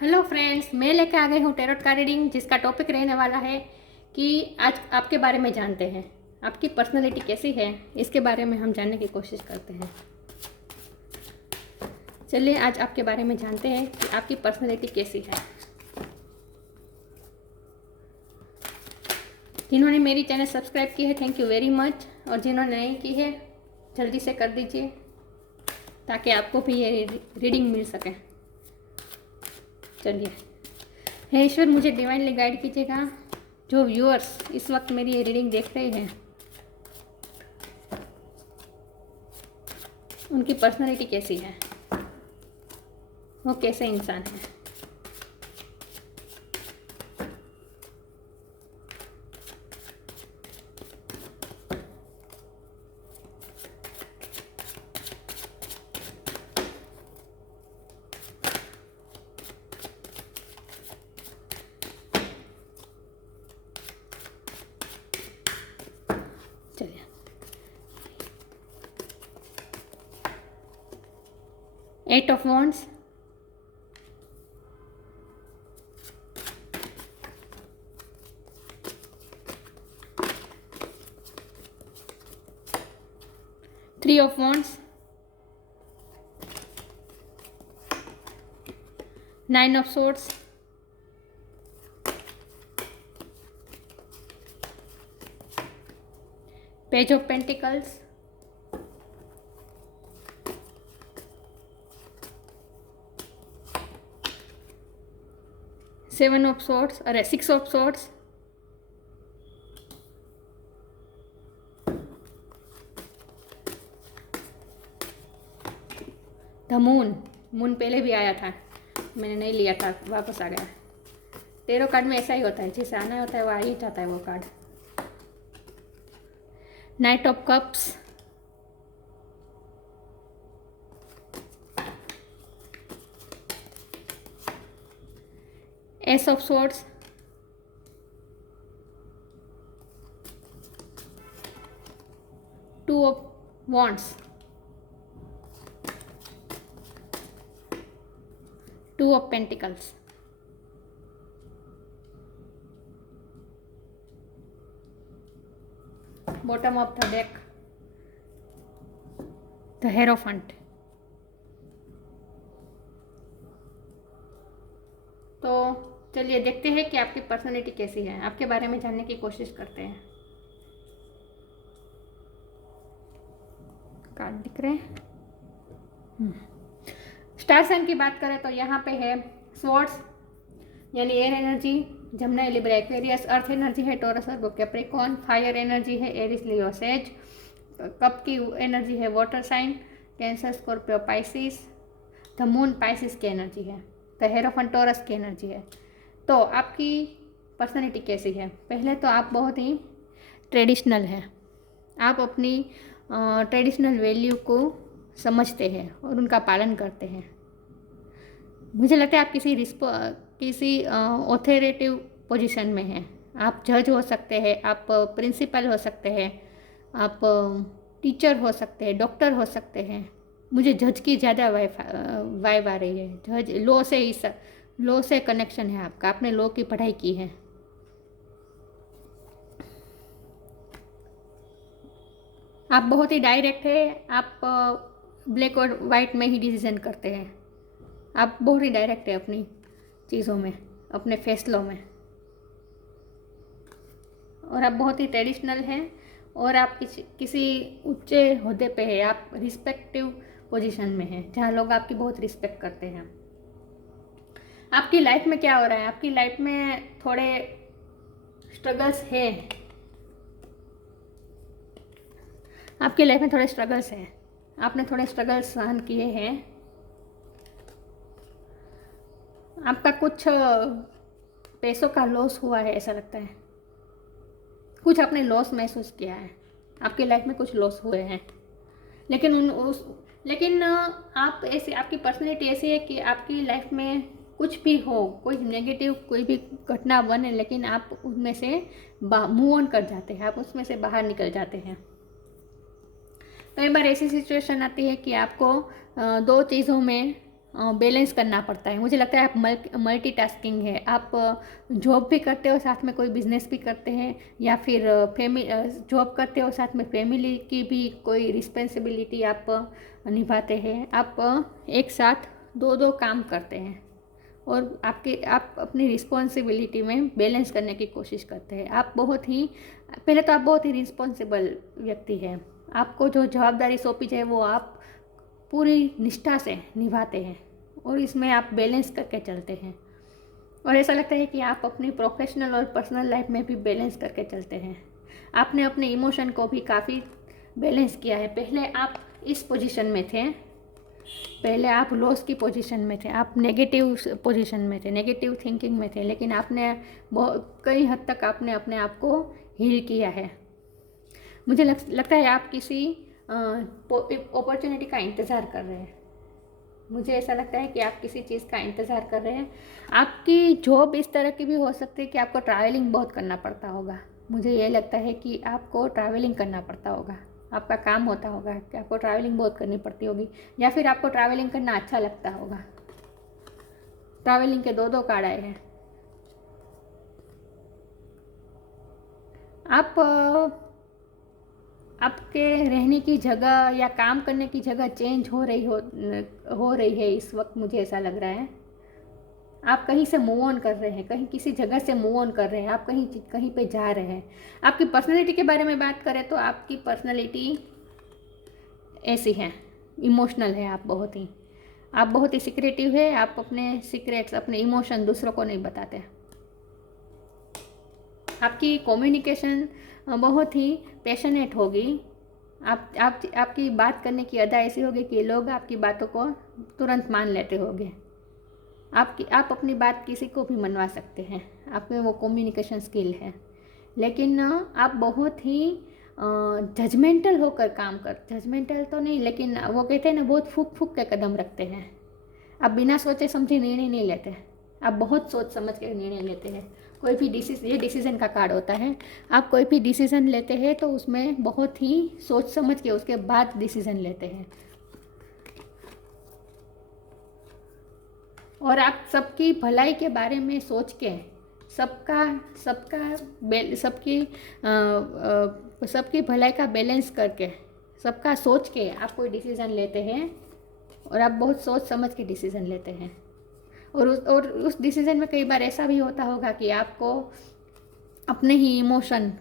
Hello friends, मैं लेके आ गई हूँ टैरोट का रीडिंग, जिसका टॉपिक रहने वाला है कि आज आपके बारे में जानते हैं। आपकी पर्सनैलिटी कैसी है, इसके बारे में हम जानने की कोशिश करते हैं। चलिए आज आपके बारे में जानते हैं कि आपकी पर्सनैलिटी कैसी है। जिन्होंने मेरी चैनल सब्सक्राइब की है, थैंक यू वेरी मच। और जिन्होंने नहीं की है, जल्दी से कर दीजिए ताकि आपको भी ये रीडिंग मिल सके। चलिए, हे ईश्वर, मुझे डिवाइनली गाइड कीजिएगा। जो व्यूअर्स इस वक्त मेरी ये रीडिंग देख रहे हैं, उनकी पर्सनैलिटी कैसी है, वो कैसे इंसान है। चलिए, 8 of wands, three of wands, 9 of swords, page of pentacles, seven of swords, अरे 6 of swords, the moon. Moon पहले भी आया था, मैंने नहीं लिया था, वापस आ गया। तेरह कार्ड में ऐसा ही होता है, जिसे आना होता है वो आ ही जाता है वो card. Night of cups, S of swords, two of wands, two of pentacles, bottom of the deck, the hierophant. तो चलिए देखते हैं कि आपकी पर्सनैलिटी कैसी है, आपके बारे में जानने की कोशिश करते हैं। कार्ड दिख रहे हैं। स्टार साइन की बात करें तो यहाँ पे है स्वॉर्ड्स यानी air energy, Gemini Libra Aquarius. Earth energy है Taurus Virgo Capricorn. Fire energy है एरिस लियो सेज। कप की एनर्जी है water sign, Cancer Scorpio Pisces. The moon Pisces की एनर्जी है। द हेरोफेंट टॉरस की एनर्जी है। तो आपकी पर्सनैलिटी कैसी है? पहले तो आप बहुत ही ट्रेडिशनल हैं। आप अपनी ट्रेडिशनल वैल्यू को समझते हैं और उनका पालन करते हैं। मुझे लगता है आप किसी ऑथोरेटिव पोजीशन में हैं। आप जज हो सकते हैं, आप प्रिंसिपल हो सकते हैं, आप टीचर हो सकते हैं, डॉक्टर हो सकते हैं। मुझे जज की ज़्यादा वाइब आ रही है। जज लॉ से कनेक्शन है आपका, आपने लॉ की पढ़ाई की है। आप बहुत ही डायरेक्ट है। आप ब्लैक और वाइट में ही डिसीजन करते हैं। आप बहुत ही डायरेक्ट है अपनी चीज़ों में, अपने फैसलों में। और आप बहुत ही ट्रेडिशनल हैं और आप किसी ऊंचे ओहदे पे है। आप रिस्पेक्टिव पोजीशन में हैं, जहाँ लोग आपकी बहुत रिस्पेक्ट करते हैं। आपकी लाइफ में क्या हो रहा है? आपकी लाइफ में थोड़े स्ट्रगल्स हैं। आपकी लाइफ में थोड़े स्ट्रगल्स हैं। आपने थोड़े स्ट्रगल्स सहन किए हैं। आपका कुछ पैसों का लॉस हुआ है, ऐसा लगता है। कुछ आपने लॉस महसूस किया है। आपकी लाइफ में कुछ लॉस हुए हैं, लेकिन आप ऐसे, आपकी पर्सनैलिटी ऐसी है कि आपकी लाइफ में कुछ भी हो, कोई नेगेटिव कोई भी घटना बने, लेकिन आप उसमें से मूव ऑन कर जाते हैं, आप उसमें से बाहर निकल जाते हैं। कई बार ऐसी सिचुएशन आती है कि आपको दो चीज़ों में बैलेंस करना पड़ता है। मुझे लगता है आप मल्टीटास्किंग है, आप जॉब भी करते हो साथ में कोई बिजनेस भी करते हैं, या फिर जॉब करते हो साथ में फैमिली की भी कोई रिस्पॉन्सिबिलिटी आप निभाते हैं। आप एक साथ दो दो काम करते हैं और आप अपनी रिस्पॉन्सिबिलिटी में बैलेंस करने की कोशिश करते हैं। आप बहुत ही पहले तो आप बहुत ही रिस्पॉन्सिबल व्यक्ति हैं। आपको जो जवाबदारी सौंपी जाए वो आप पूरी निष्ठा से निभाते हैं और इसमें आप बैलेंस करके चलते हैं। और ऐसा लगता है कि आप अपनी प्रोफेशनल और पर्सनल लाइफ में भी बैलेंस करके चलते हैं। आपने अपने इमोशन को भी काफ़ी बैलेंस किया है। पहले आप इस पोजीशन में थे, पहले आप लॉस की पोजीशन में थे, आप नेगेटिव पोजीशन में थे, नेगेटिव थिंकिंग में थे, लेकिन आपने कई हद तक आपने अपने आप को हील किया है। मुझे लगता है आप किसी अपॉर्चुनिटी का इंतज़ार कर रहे हैं। मुझे ऐसा लगता है कि आप किसी चीज़ का इंतज़ार कर रहे हैं। आपकी जॉब इस तरह की भी हो सकती है कि आपको ट्रैवलिंग बहुत करना पड़ता होगा। मुझे ये लगता है कि आपको ट्रैवलिंग करना पड़ता होगा, आपका काम होता होगा कि आपको ट्रैवलिंग बहुत करनी पड़ती होगी, या फिर आपको ट्रैवलिंग करना अच्छा लगता होगा। ट्रैवलिंग के दो कार्ड आए हैं। आपके रहने की जगह या काम करने की जगह चेंज हो रही है इस वक्त। मुझे ऐसा लग रहा है आप कहीं से मूव ऑन कर रहे हैं, कहीं किसी जगह से मूव ऑन कर रहे हैं, आप कहीं पे जा रहे हैं। आपकी पर्सनैलिटी के बारे में बात करें तो आपकी पर्सनैलिटी ऐसी है, इमोशनल है। आप बहुत ही सिक्रेटिव है। आप अपने सीक्रेट्स, अपने इमोशन दूसरों को नहीं बताते। आपकी कम्युनिकेशन बहुत ही पैशनेट होगी। आपकी बात करने की अदा ऐसी होगी कि लोग आपकी बातों को तुरंत मान लेते होंगे। आप अपनी बात किसी को भी मनवा सकते हैं, आप में वो कम्युनिकेशन स्किल है। लेकिन आप बहुत ही जजमेंटल होकर जजमेंटल तो नहीं, लेकिन वो कहते हैं ना, बहुत फूक के कदम रखते हैं। आप बिना सोचे समझे निर्णय नहीं लेते, आप बहुत सोच समझ के निर्णय लेते हैं। कोई भी ये डिसीज़न का कार्ड होता है। आप कोई भी डिसीज़न लेते हैं तो उसमें बहुत ही सोच समझ के उसके बाद डिसीज़न लेते हैं। और आप सबकी भलाई के बारे में सोच के सबकी भलाई का बैलेंस करके, सबका सोच के आप कोई डिसीज़न लेते हैं। और आप बहुत सोच समझ के डिसीज़न लेते हैं। और उस डिसीज़न में कई बार ऐसा भी होता होगा कि आपको अपने ही इमोशन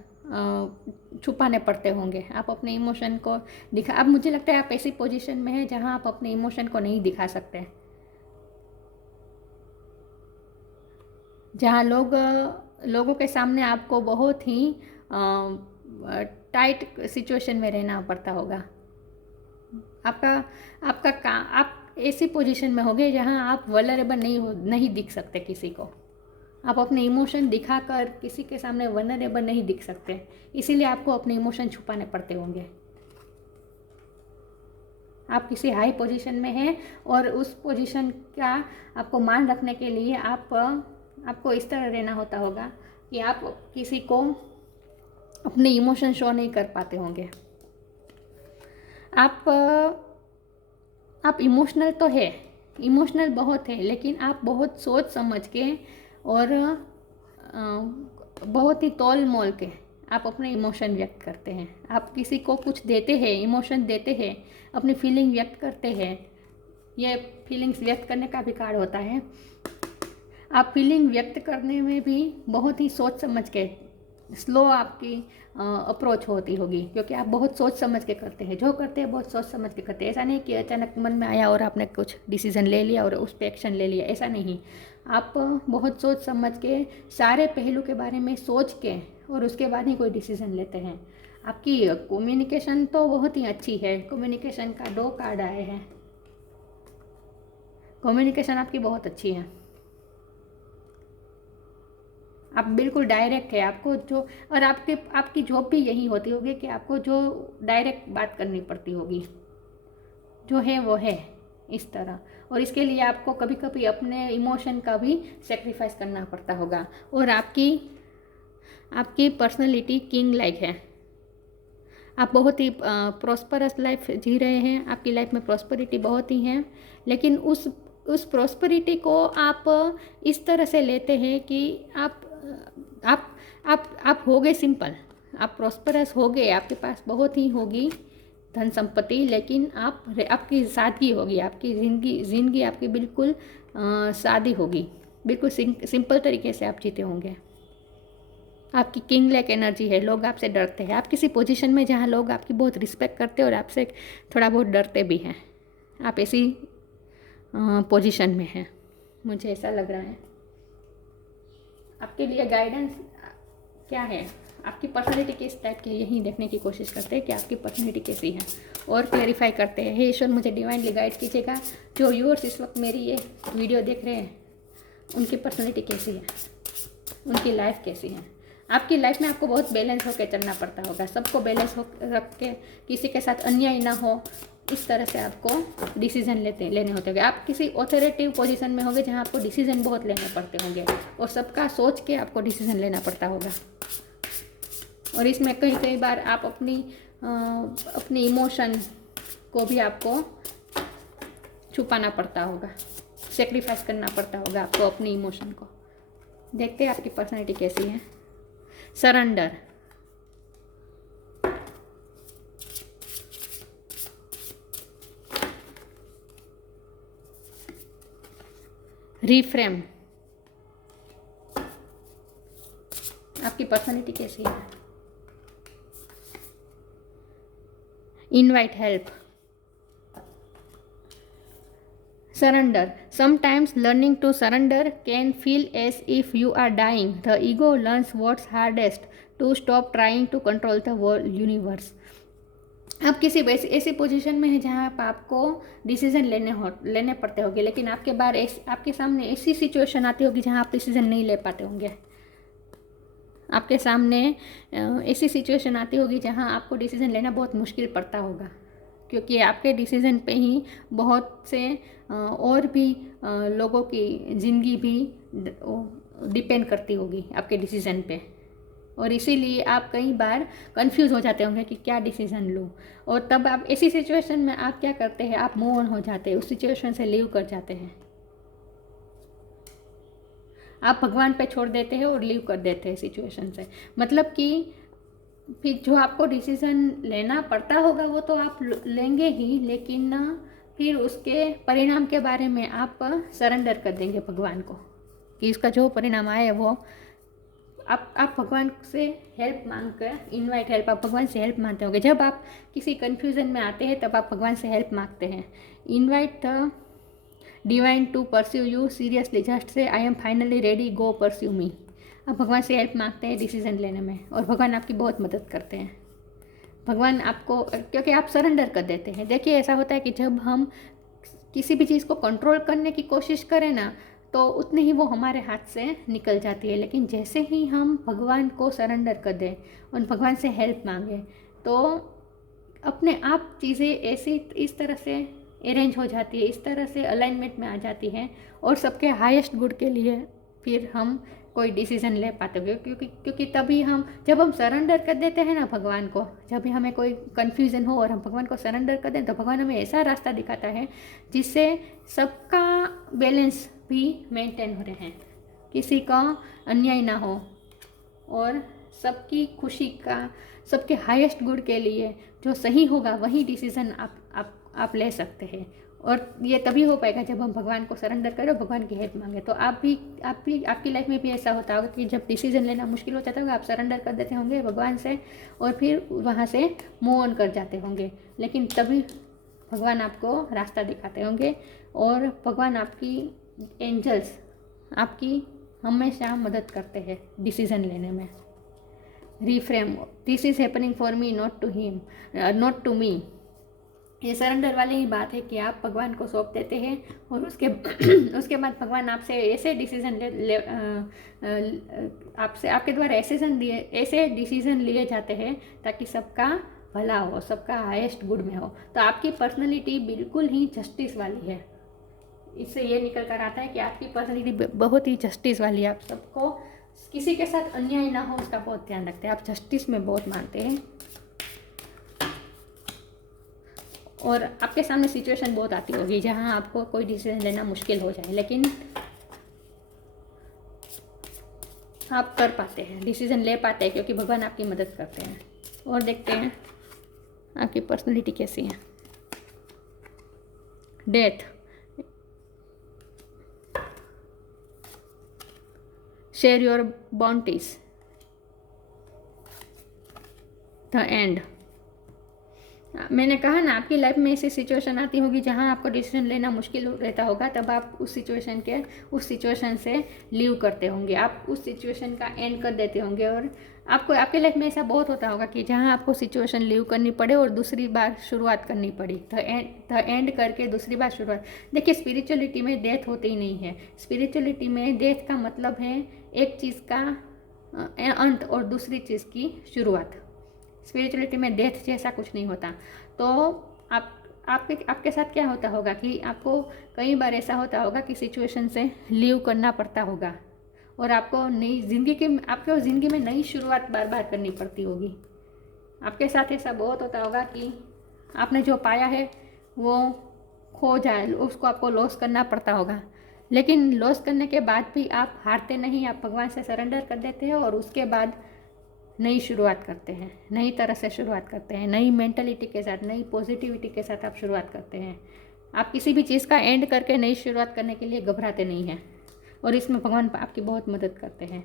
छुपाने पड़ते होंगे। आप अपने इमोशन को अब मुझे लगता है आप ऐसी पोजीशन में हैं जहां आप अपने इमोशन को नहीं दिखा सकते, जहां लोगों के सामने आपको बहुत ही टाइट सिचुएशन में रहना पड़ता होगा। आप ऐसी पोजीशन में होगे जहां आप वल्नरेबल नहीं दिख सकते किसी को। आप अपने इमोशन दिखाकर किसी के सामने वल्नरेबल नहीं दिख सकते, इसीलिए आपको अपने इमोशन छुपाने पड़ते होंगे। आप किसी हाई पोजीशन में हैं और उस पोजीशन का आपको मान रखने के लिए आपको इस तरह रहना होता होगा कि आप किसी को अपने इमोशन शो नहीं कर पाते होंगे। आप इमोशनल तो है, इमोशनल बहुत है, लेकिन आप बहुत सोच समझ के और बहुत ही तौल मोल के आप अपने इमोशन व्यक्त करते हैं। आप किसी को कुछ देते हैं, इमोशन देते हैं, अपनी फीलिंग व्यक्त करते हैं। ये फीलिंग्स व्यक्त करने का भी कार्ड होता है। आप फीलिंग व्यक्त करने में भी बहुत ही सोच समझ के, स्लो आपकी अप्रोच होती होगी, क्योंकि आप बहुत सोच समझ के करते हैं। जो करते हैं बहुत सोच समझ के करते हैं। ऐसा नहीं कि अचानक मन में आया और आपने कुछ डिसीज़न ले लिया और उस पर एक्शन ले लिया, ऐसा नहीं। आप बहुत सोच समझ के सारे पहलू के बारे में सोच के और उसके बाद ही कोई डिसीज़न लेते हैं। आपकी कम्युनिकेशन तो बहुत ही अच्छी है। कम्युनिकेशन का 2 कार्ड आए हैं। कम्युनिकेशन आपकी बहुत अच्छी है। आप बिल्कुल डायरेक्ट है। आपको जो और आपकी जॉब भी यही होती होगी कि आपको जो डायरेक्ट बात करनी पड़ती होगी, जो है वो है इस तरह। और इसके लिए आपको कभी कभी अपने इमोशन का भी सेक्रीफाइस करना पड़ता होगा। और आपकी पर्सनैलिटी किंग लाइक है। आप बहुत ही प्रॉस्परस लाइफ जी रहे हैं। आपकी लाइफ में प्रॉस्पेरिटी बहुत ही है, लेकिन उस प्रॉस्पेरिटी को आप इस तरह से लेते हैं कि आप हो गए सिंपल, आप प्रॉस्परस हो गए, आपके पास बहुत ही होगी धन संपत्ति, लेकिन आपकी सादगी होगी, आपकी ज़िंदगी आपकी बिल्कुल सादी होगी, बिल्कुल सिंपल तरीके से आप जीते होंगे। आपकी किंग लाइक एनर्जी है, लोग आपसे डरते हैं, आप किसी पोजीशन में जहाँ लोग आपकी बहुत रिस्पेक्ट करते हैं और आपसे थोड़ा बहुत डरते भी हैं, आप ऐसी पोजीशन में हैं, मुझे ऐसा लग रहा है। आपके लिए गाइडेंस क्या है, आपकी पर्सनैलिटी किस टाइप की, यही देखने की कोशिश करते हैं कि आपकी पर्सनैलिटी कैसी है और क्लेरिफाई करते हैं। हे ईश्वर, मुझे डिवाइनली गाइड कीजिएगा, जो व्यूअर्स इस वक्त मेरी ये वीडियो देख रहे हैं उनकी पर्सनैलिटी कैसी है, उनकी लाइफ कैसी है। आपकी लाइफ में आपको बहुत बैलेंस होकर चलना पड़ता होगा, सबको बैलेंस हो रख के, किसी के साथ अन्याय ना हो, इस तरह से आपको डिसीजन लेने होते होंगे। आप किसी ऑथोरिटेटिव पोजीशन में होंगे जहाँ आपको डिसीजन बहुत लेने पड़ते होंगे और सबका सोच के आपको डिसीजन लेना पड़ता होगा। और इसमें कई बार आप अपनी इमोशन को भी आपको छुपाना पड़ता होगा, सेक्रीफाइस करना पड़ता होगा आपको अपनी इमोशन को। देखते हैं आपकी पर्सनैलिटी कैसी है। सरेंडर, रिफ्रेम, आपकी पर्सनैलिटी कैसी है। Invite help, surrender, sometimes learning to surrender can feel as if you are dying. The ego learns what's hardest, to stop trying to control the world universe. आप किसी ऐसी position में है जहाँ आपको डिसीजन लेने पड़ते होंगे, लेकिन आपके सामने ऐसी सिचुएशन आती होगी जहाँ आप डिसीजन नहीं ले पाते होंगे। आपके सामने ऐसी सिचुएशन आती होगी जहाँ आपको डिसीजन लेना बहुत मुश्किल पड़ता होगा, क्योंकि आपके डिसीज़न पे ही बहुत से और भी लोगों की ज़िंदगी भी डिपेंड करती होगी आपके डिसीज़न पे, और इसीलिए आप कई बार कंफ्यूज हो जाते होंगे कि क्या डिसीज़न लूँ। और तब आप ऐसी सिचुएशन में आप क्या करते हैं, आप मूव ऑन हो जाते हैं, उस सिचुएशन से लीव कर जाते हैं, आप भगवान पे छोड़ देते हैं और लीव कर देते हैं सिचुएशन से। मतलब कि फिर जो आपको डिसीज़न लेना पड़ता होगा वो तो आप लेंगे ही, लेकिन फिर उसके परिणाम के बारे में आप सरेंडर कर देंगे भगवान को, कि इसका जो परिणाम आए वो आप भगवान से हेल्प मांग कर, इनवाइट हेल्प, आप भगवान से हेल्प मांगते होंगे। जब आप किसी कन्फ्यूज़न में आते हैं तब आप भगवान से हेल्प मांगते हैं। Invite the divine to pursue you seriously, just say I am finally ready, go pursue me. आप भगवान से हेल्प मांगते हैं डिसीजन लेने में और भगवान आपकी बहुत मदद करते हैं। भगवान आपको, क्योंकि आप सरेंडर कर देते हैं। देखिए ऐसा होता है कि जब हम किसी भी चीज़ को कंट्रोल करने की कोशिश करें ना, तो उतनी ही वो हमारे हाथ से निकल जाती है, लेकिन जैसे ही हम भगवान को सरेंडर कर दें और भगवान से हेल्प मांगें तो अपने आप चीज़ें ऐसी इस तरह से अरेंज हो जाती है, इस तरह से अलाइनमेंट में आ जाती है और सबके हाईएस्ट गुड के लिए फिर हम कोई डिसीज़न ले पाते हुए। क्योंकि तभी जब हम सरेंडर कर देते हैं ना भगवान को, जब भी हमें कोई कन्फ्यूज़न हो और हम भगवान को सरेंडर कर दें तो भगवान हमें ऐसा रास्ता दिखाता है जिससे सबका बैलेंस भी मेंटेन हो रहे हैं, किसी का अन्याय ना हो और सबकी खुशी का, सबके हाईएस्ट गुड के लिए जो सही होगा वही डिसीज़न आप ले सकते हैं। और ये तभी हो पाएगा जब हम भगवान को सरेंडर करें और भगवान की हेल्प मांगे। तो आप भी आपकी लाइफ में भी ऐसा होता होगा कि जब डिसीजन लेना मुश्किल हो जाता होगा आप सरेंडर कर देते होंगे भगवान से और फिर वहाँ से मूव ऑन कर जाते होंगे, लेकिन तभी भगवान आपको रास्ता दिखाते होंगे और भगवान आपकी एंजल्स आपकी हमेशा मदद करते हैं डिसीज़न लेने में। Reframe, this is happening for me, not to him, not to me. ये सरेंडर वाली ही बात है कि आप भगवान को सौंप देते हैं और उसके बाद भगवान आपसे ऐसे डिसीजन आपके द्वारा ऐसे डिसीजन लिए जाते हैं ताकि सबका भला हो, सबका हाईएस्ट गुड में हो। तो आपकी पर्सनैलिटी बिल्कुल ही जस्टिस वाली है। इससे ये निकल कर आता है कि आपकी पर्सनैलिटी बहुत ही जस्टिस वाली है। आप सबको किसी के साथ अन्याय ना हो उसका बहुत ध्यान रखते हैं, आप जस्टिस में बहुत मानते हैं और आपके सामने सिचुएशन बहुत आती होगी जहाँ आपको कोई डिसीजन लेना मुश्किल हो जाए, लेकिन आप कर पाते हैं, डिसीजन ले पाते हैं, क्योंकि भगवान आपकी मदद करते हैं। और देखते हैं आपकी पर्सनैलिटी कैसी है। Death, share your bounties, the end. मैंने कहा ना, आपकी लाइफ में ऐसी सिचुएशन आती होगी जहां आपको डिसीजन लेना मुश्किल रहता होगा, तब आप उस सिचुएशन से लीव करते होंगे, आप उस सिचुएशन का एंड कर देते होंगे। और आपको आपके लाइफ में ऐसा बहुत होता होगा कि जहां आपको सिचुएशन लीव करनी पड़े और दूसरी बार शुरुआत करनी पड़ी, द एंड करके दूसरी बार शुरुआत। देखिए, स्पिरिचुअलिटी में डेथ होती ही नहीं है। स्पिरिचुअलिटी में डेथ का मतलब है एक चीज़ का अंत और दूसरी चीज़ की शुरुआत। स्पिरिचुअलिटी में डेथ जैसा कुछ नहीं होता। तो आपके साथ क्या होता होगा कि आपको कई बार ऐसा होता होगा कि सिचुएशन से लीव करना पड़ता होगा और आपको आपको ज़िंदगी में नई शुरुआत बार बार करनी पड़ती होगी। आपके साथ ऐसा बहुत होता होगा कि आपने जो पाया है वो खो जाए, उसको आपको लॉस करना पड़ता होगा, लेकिन लॉस करने के बाद भी आप हारते नहीं, आप भगवान से सरेंडर कर देते हैं और उसके बाद नई शुरुआत करते हैं, नई तरह से शुरुआत करते हैं, नई मेंटलिटी के साथ, नई पॉजिटिविटी के साथ आप शुरुआत करते हैं। आप किसी भी चीज़ का एंड करके नई शुरुआत करने के लिए घबराते नहीं हैं, और इसमें भगवान आपकी बहुत मदद करते हैं।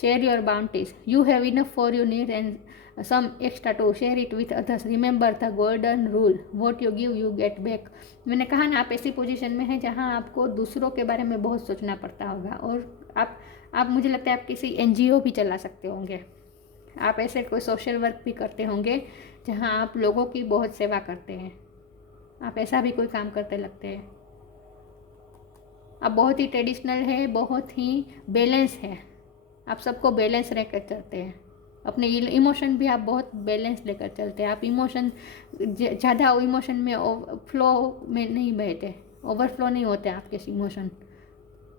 Share your bounties, you have enough for your need and some extra to share it with others, remember the golden rule, what you give you get back. मैंने कहा ना, आप ऐसी पोजीशन में हैं जहां आपको दूसरों के बारे में बहुत सोचना पड़ता होगा, और आप मुझे लगता है आप किसी NGO भी चला सकते होंगे, आप ऐसे कोई सोशल वर्क भी करते होंगे जहां आप लोगों की बहुत सेवा करते हैं, आप ऐसा भी कोई काम करते लगते हैं। आप बहुत ही ट्रेडिशनल है, बहुत ही बैलेंस है, आप सबको बैलेंस रहकर चलते हैं। अपने इमोशन भी आप बहुत बैलेंस लेकर चलते हैं। आप ज़्यादा इमोशन में फ्लो में नहीं बहते, ओवरफ्लो नहीं होते आपके इमोशन।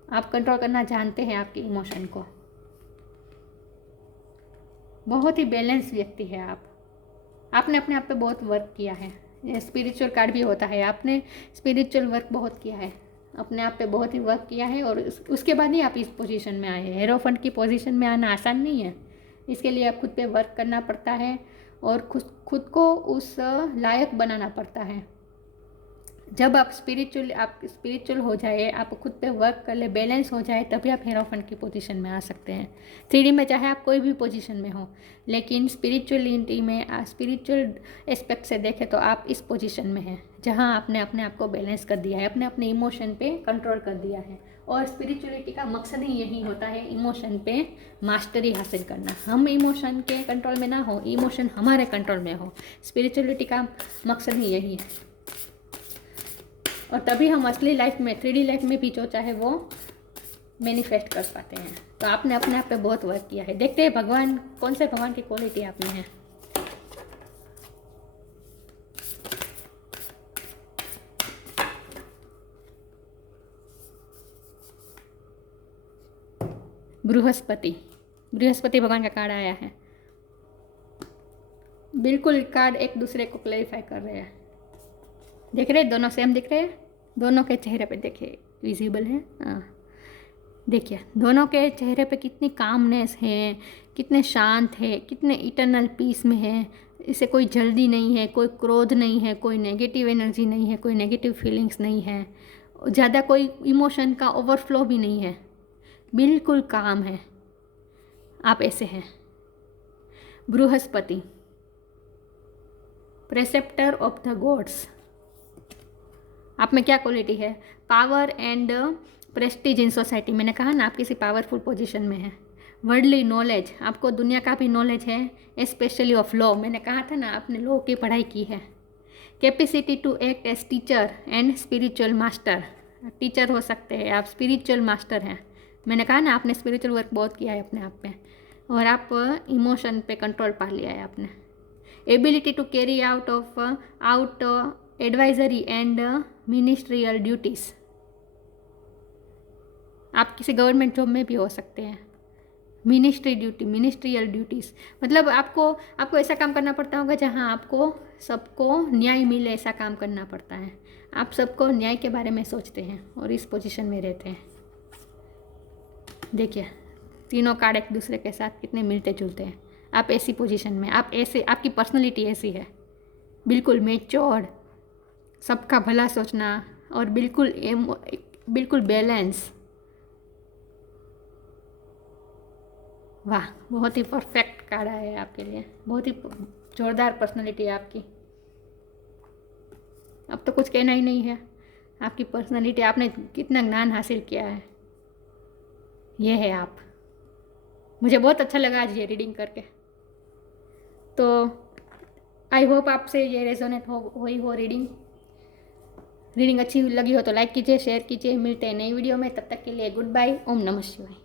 आप कंट्रोल करना जानते हैं आपके इमोशन को। बहुत ही बैलेंस व्यक्ति है आप। आपने अपने आप पे बहुत वर्क किया है। स्पिरिचुअल कार्ड भी होता है, आपने स्पिरिचुअल वर्क बहुत किया है, अपने आप पे बहुत ही वर्क किया है, और उसके बाद ही आप इस पोजीशन में आए हैं। हेरोफंट की पोजीशन में आना आसान नहीं है, इसके लिए आप खुद पे वर्क करना पड़ता है और खुद को उस लायक बनाना पड़ता है। जब आप स्पिरिचुअल हो जाए, आप खुद पे वर्क कर ले, बैलेंस हो जाए, तभी आप हेरोफंट की पोजीशन में आ सकते हैं। 3D में चाहे आप कोई भी पोजीशन में हो, लेकिन स्पिरिचुअलिटी में, स्पिरिचुअल एस्पेक्ट से देखें तो आप इस पोजीशन में हैं जहां आपने अपने आप को बैलेंस कर दिया है, अपने इमोशन पे कंट्रोल कर दिया है। और स्पिरिचुअलिटी का मकसद ही यही होता है, इमोशन पे मास्टरी हासिल करना। हम इमोशन के कंट्रोल में ना हो, इमोशन हमारे कंट्रोल में हो। स्पिरिचुअलिटी का मकसद ही यही है, और तभी हम असली लाइफ में, 3D लाइफ में भी जो चाहे वो मैनिफेस्ट कर पाते हैं। तो आपने अपने आप पे बहुत वर्क किया है। देखते हैं भगवान, कौन से भगवान की क्वालिटी आप में है। बृहस्पति भगवान का कार्ड आया है। बिल्कुल कार्ड एक दूसरे को क्लैरिफाई कर रहे हैं। देख रहे हैं, दोनों सेम दिख रहे हैं, दोनों के चेहरे पे देखिए विजिबल है। देखिए दोनों के चेहरे पे कितनी कामनेस है, कितने शांत है, कितने इटर्नल पीस में है। इसे कोई जल्दी नहीं है, कोई क्रोध नहीं है, कोई नेगेटिव एनर्जी नहीं है, कोई नेगेटिव फीलिंग्स नहीं है, ज़्यादा कोई इमोशन का ओवरफ्लो भी नहीं है, बिल्कुल काम है। आप ऐसे हैं। Brihaspati, preceptor of the gods. आप में क्या क्वालिटी है? Power and prestige in society. मैंने कहा ना, आप किसी पावरफुल पोजीशन में हैं। वर्ल्डली नॉलेज, आपको दुनिया का भी नॉलेज है, स्पेशली ऑफ लॉ। मैंने कहा था ना, आपने लॉ की पढ़ाई की है। Capacity to act as teacher and spiritual master. Teacher हो सकते हैं आप, स्पिरिचुअल मास्टर हैं। मैंने कहा ना, आपने स्पिरिचुअल वर्क बहुत किया है अपने आप पे, और आप इमोशन पे कंट्रोल पा लिया है आपने। Ability to carry out advisory and ministerial duties. आप किसी गवर्नमेंट जॉब में भी हो सकते हैं। मिनिस्ट्री ड्यूटी, मिनिस्ट्रियल ड्यूटीज़, मतलब आपको ऐसा काम करना पड़ता होगा जहाँ आपको सबको न्याय मिले, ऐसा काम करना पड़ता है। आप सबको न्याय के बारे में सोचते हैं और इस पोजीशन में रहते हैं। देखिए तीनों कार्ड एक दूसरे के साथ कितने मिलते जुलते हैं। आप ऐसी पोजीशन में, आप ऐसे, आपकी पर्सनैलिटी ऐसी है, बिल्कुल मेच्योर, सबका भला सोचना और बिल्कुल बैलेंस। वाह, बहुत ही परफेक्ट कार्ड है आपके लिए, बहुत ही जोरदार पर्सनैलिटी है आपकी। अब तो कुछ कहना ही नहीं है, आपकी पर्सनैलिटी, आपने कितना ज्ञान हासिल किया है, ये है आप। मुझे बहुत अच्छा लगा आज ये रीडिंग करके। तो आई होप आपसे ये रेजोनेट हो रीडिंग अच्छी लगी हो तो लाइक कीजिए, शेयर कीजिए। मिलते हैं नई वीडियो में, तब तक के लिए गुड बाय। ओम नमः शिवाय।